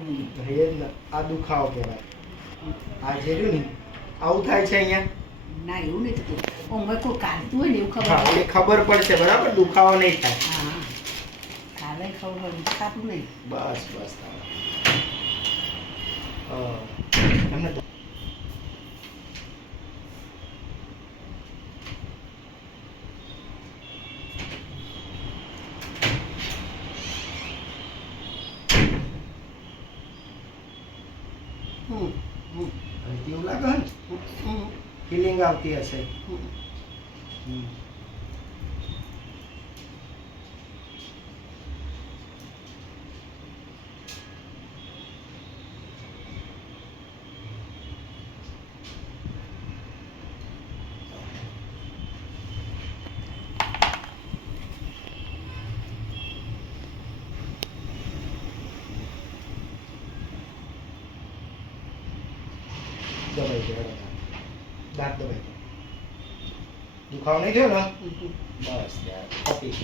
એ જ ને, આ દુખાવો કહેવાય. આ જે રહ્યું ને આવું થાય છે અહીંયા. ના એવું નથી થતું. ઓમે કોઈ કાઢતું હોય ને એવું ખબર હા એ ખબર પડશે બરાબર, દુખાવો નહીં થાય. હા કાલે ખબર પડે ખાતું નહીં. બસ બસ એમને હલતી એવું લાગે ને, ફિલિંગ આવતી હશે. દબાઈ દે, દાંત દબાઈ દે. દુખાવો નહીં થયો ને? બસ યાર પતી.